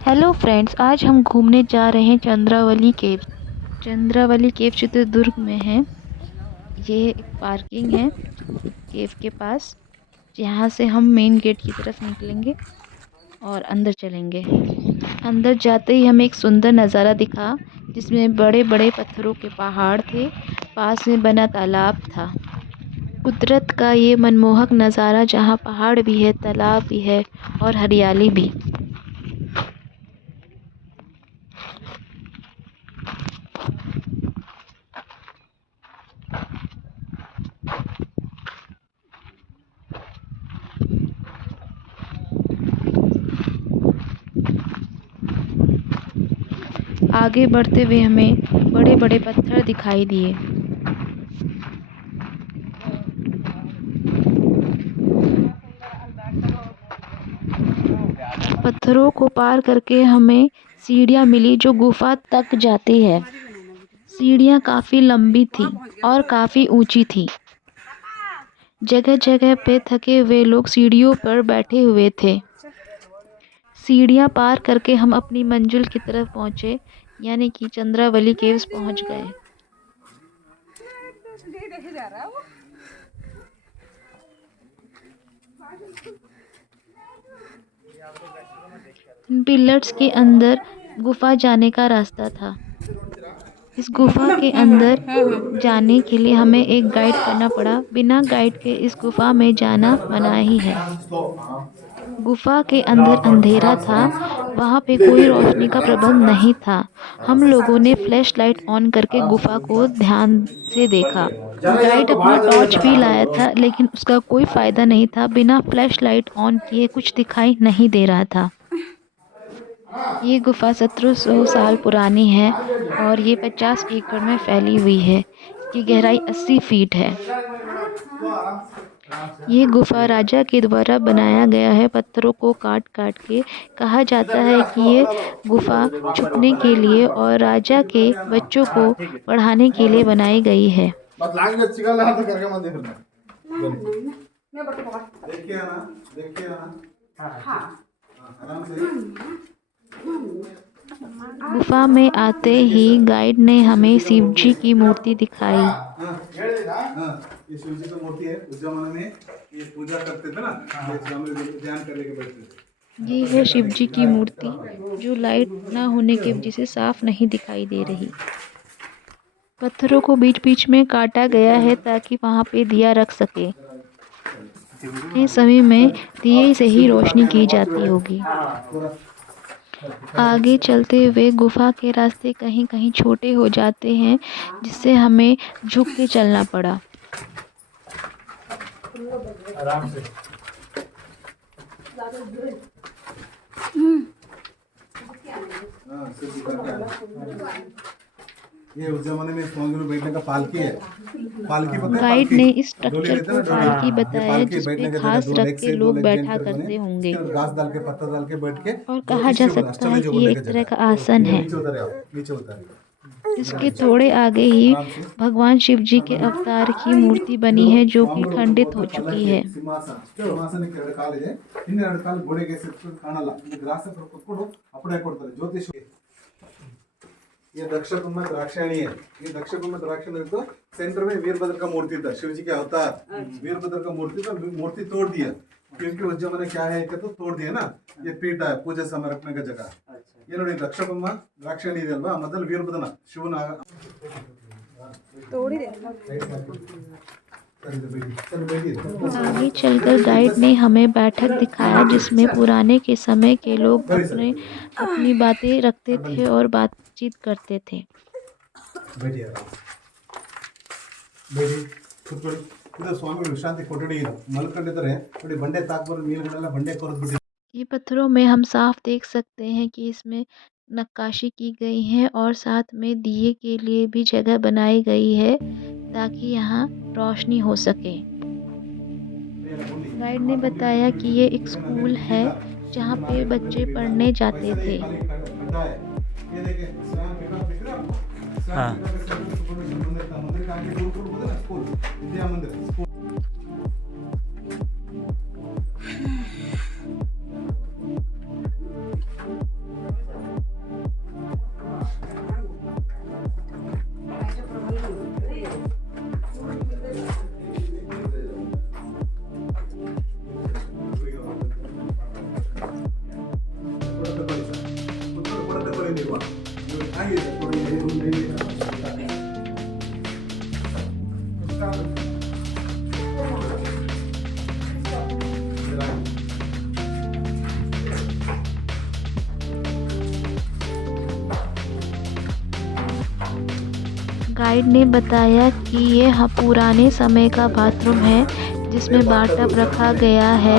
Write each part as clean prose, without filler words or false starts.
Hello friends, आज हम घूमने जा रहे हैं चंद्रावली केव। चंद्रावली केव चित्रदुर्ग में है। ये एक पार्किंग है केव के पास, जहाँ से हम मेन गेट की तरफ निकलेंगे और अंदर चलेंगे। अंदर जाते ही हमें एक सुंदर नज़ारा दिखा, जिसमें बड़े बड़े पत्थरों के पहाड़ थे। पास में बना तालाब था। कुदरत का ये मनमोहक नज़ारा, जहाँ पहाड़ भी है, तालाब भी है और हरियाली भी। आगे बढ़ते हुए हमें बड़े बड़े पत्थर दिखाई दिए। पत्थरों को पार करके हमें सीढ़ियाँ मिली, जो गुफा तक जाती है। सीढ़ियाँ काफ़ी लंबी थी और काफ़ी ऊंची थी। जगह जगह पे थके हुए लोग सीढ़ियों पर बैठे हुए थे। सीढ़ियाँ पार करके हम अपनी मंजिल की तरफ पहुँचे, यानी कि चंद्रावली केव्स पहुँच गए। इन पिलर्स के अंदर गुफा जाने का रास्ता था। इस गुफा के अंदर जाने के लिए हमें एक गाइड करना पड़ा। बिना गाइड के इस गुफा में जाना मनाही है। गुफा के अंदर अंधेरा था, वहाँ पे कोई रोशनी का प्रबंध नहीं था। हम लोगों ने फ्लैश लाइट ऑन करके गुफा को ध्यान से देखा। गाइड अपना टॉर्च भी लाया था, लेकिन उसका कोई फ़ायदा नहीं था। बिना फ्लैश लाइट ऑन किए कुछ दिखाई नहीं दे रहा था। ये गुफा 1700 साल पुरानी है और ये 50 एकड़ में फैली हुई है। इसकी गहराई 80 फीट है। ये गुफा राजा के द्वारा बनाया गया है, पत्थरों को काट काट के। कहा जाता है कि ये गुफा छुपने के लिए और राजा के बच्चों को पढ़ाने के लिए बनाई गई है। गुफा में आते ही गाइड ने हमें शिव जी की मूर्ति दिखाई। ये शिव जी की मूर्ति है। उस जमाने में ये पूजा करते थे ना, ये ध्यान करने के बैठते थे। ये है शिव जी की मूर्ति, जो लाइट ना होने की वजह से साफ नहीं दिखाई दे रही। पत्थरों को बीच बीच में काटा गया है ताकि वहाँ पे दिया रख सके। इस समय में दिए से ही रोशनी की जाती होगी। आगे चलते हुए गुफा के रास्ते कहीं कहीं छोटे हो जाते हैं, जिससे हमें झुक के चलना पड़ा। आराम से। ये उस जमाने में स्वामी में बैठने का पालकी है। पालकी पता है? गाइड पालकी ने इस डोली स्ट्रक्चर लेते को हैं ना, पालकी डोली। ये बताया, पालकी जिस पे बैठने का जगह, घास दो रख लेग के से दो लोग लेग जॉइन बैठा करके बने। करते होंगे। इसके अंदर घास डाल के, पत्थर डाल के बैठ के, और तो कहा जा इसलिए बोला सकता है अष्टभुज कि ये बोलने एक का तरह का जगह। आसन है। नीचे उतर आओ, नीचे उतर। इसके थोड़े आगे ही आराम से। भगवान शिव जी के अवतार की मूर्ति बनी है, जो कि ಸ್ವಾಮಿಗಳು खंडित हो ಕೂತ್ಕೊಳ್ಳುವಂತ चुकी ಪಲ್ಲಕ್ಕಿ है। ಸಿಂಹಾಸನ. ಸಿಂಹಾಸನಕ್ಕೆ ಎರಡು ಕಾಲಿದೆ, ಇನ್ನೆರಡು ಕಾಲು ಗೋಡೆಗೆ ಕಾಣಲ್ಲ. ಇಲ್ಲಿ ಗ್ರಾಸ ಕೂತ್ಕೊಂಡು ಅಪ್ಪಣೆ ಕೊಡ್ತಾರೆ ಜ್ಯೋತಿಷ್. ये दक्ष कुंभ द्राक्षायणी है। ये दक्ष कुंभ द्राक्षायणी तो सेंटर में वीरभद्र का मूर्ति था, शिव जी के अवतार। वीरभद्र का मूर्ति था, मूर्ति तोड़ दिया क्योंकि उस जमाने क्या है कि तो तोड़ दिया ना। ये पीठ है, पूजा समय रखने का जगह। ये ನೋಡಿ दक्ष कुंभ द्राक्षायणी ಇದೆ ಅಲ್ವಾ, ಮೊದಲು ವೀರಭದ್ರನ ಶಿವನ आगे चलकर गाइड ने हमें बैठक दिखाया, जिसमें पुराने के समय के लोग अपनी बातें रखते थे और बातचीत करते थे। ಬೇಡಿ ಕೂತ್ಕೊಳ್ಳಿ. ಇದು ಸ್ವಾಮಿ ವಿಶ್ರಾಂತಿ ಕೊಠಡಿ. ಇದು ಮಲ್ಕೊಂಡಿದ್ದಾರೆ ನೋಡಿ, ಬಂಡೆ ತಾಕ್ಬಾರ್ದು, ಮೇಲ್ಗಡೆಲ್ಲ ಬಂಡೆ ಕೊರೆದ್ಬಿಟ್ಟಿದ್ದಾರೆ. ये पत्थरों में हम साफ देख सकते हैं कि इसमें नक्काशी की गई है और साथ में दिए के लिए भी जगह बनाई गई है, ताकि यहाँ रोशनी हो सके। गाइड ने बताया कि ये एक स्कूल है, जहाँ पे बच्चे पढ़ने जाते थे। ये देखिए, हाँ, मंदिर का आगे दूर दूर बोले ना, स्कूल विद्या मंदिर। ಇಲ್ವಾ ಆಗಿದೆ ನೋಡಿ गाइड ने बताया कि ये पुराने समय का बाथरूम है जिसमें बाथटब रखा गया है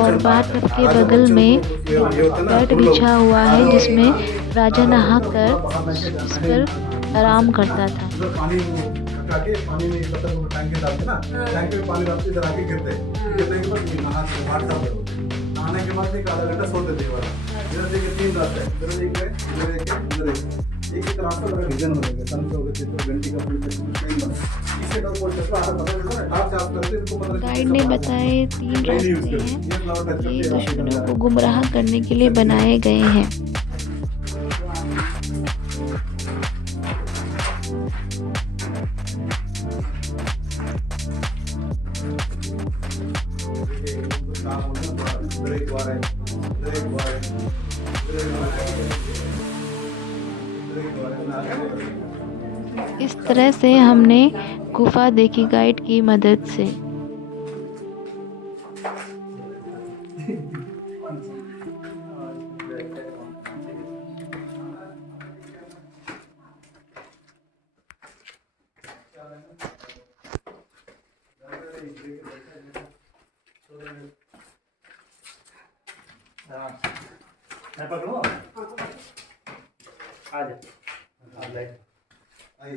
और बाथटब के बगल में बेड बिछा हुआ है जिसमें राजा नहाकर इस पर आराम करता था। पानी हटा के पानी में पत्थर को टैंक डालते ना, टैंक में पानी डालते इधर आके गिरते हैं, गिरने के बाद नहाते नहाने के बाद एक आधा घंटा सोते थे वाला इधर देखिए 3 रास्ते हैं, इधर एक एक रास्ता बड़ा विजन बनेगा सन से होगा तो घंटी का पूरी ट्रेन बना इसे तो बोल सकते हैं पता चलता है टॉर्च ऑफ करते तो पता चलता है। गाइड ने बताए 3 रास्ते हैं, ये दुश्मनों को गुमराह करने के लिए बनाए गए हैं। इस तरह से हमने गुफा देखी गाइड की मदद से। मैं पकड़ूं? आ जा। आई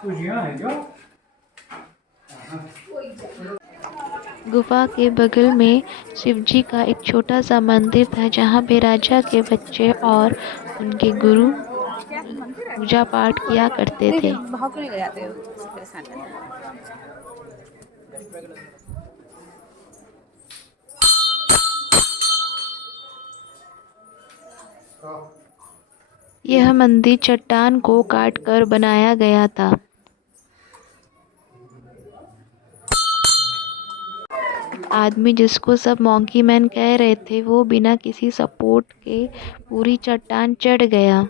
तू यहाँ है क्या? गुफा के बगल में शिवजी का एक छोटा सा मंदिर था जहाँ पे राजा के बच्चे और उनके गुरु पूजा पाठ किया करते थे। यह मंदिर चट्टान को काटकर बनाया गया था। आदमी जिसको सब मॉन्की मैन कह रहे थे वो बिना किसी सपोर्ट के पूरी चट्टान चढ़ गया।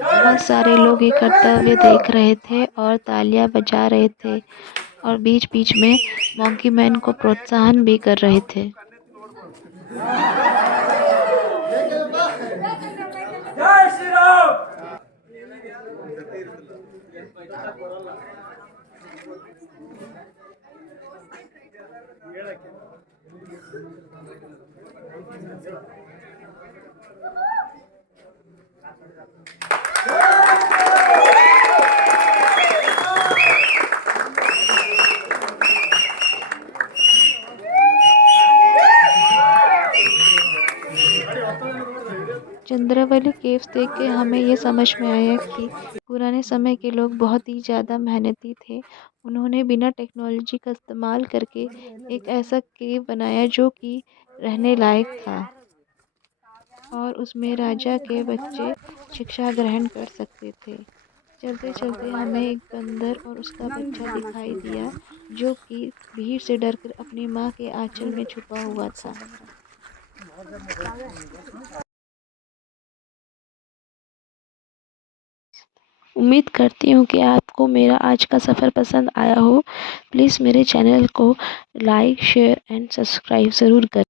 बहुत सारे लोग ये कर्तव्य देख रहे थे और तालियां बजा रहे थे और बीच बीच में मॉन्की मैन को प्रोत्साहन भी कर रहे थे। जय श्री राम। चंद्रावली केव्स देख के हमें ये समझ में आया कि पुराने समय के लोग बहुत ही ज़्यादा मेहनती थे। उन्होंने बिना टेक्नोलॉजी का इस्तेमाल करके एक ऐसा केव बनाया जो कि रहने लायक था और उसमें राजा के बच्चे शिक्षा ग्रहण कर सकते थे। चलते चलते हमें एक बंदर और उसका बच्चा दिखाई दिया जो कि भीड़ से डरकर अपनी माँ के आंचल में छुपा हुआ था। उम्मीद करती हूँ कि आपको मेरा आज का सफ़र पसंद आया हो। प्लीज़ मेरे चैनल को लाइक, शेयर एंड सब्सक्राइब ज़रूर करें।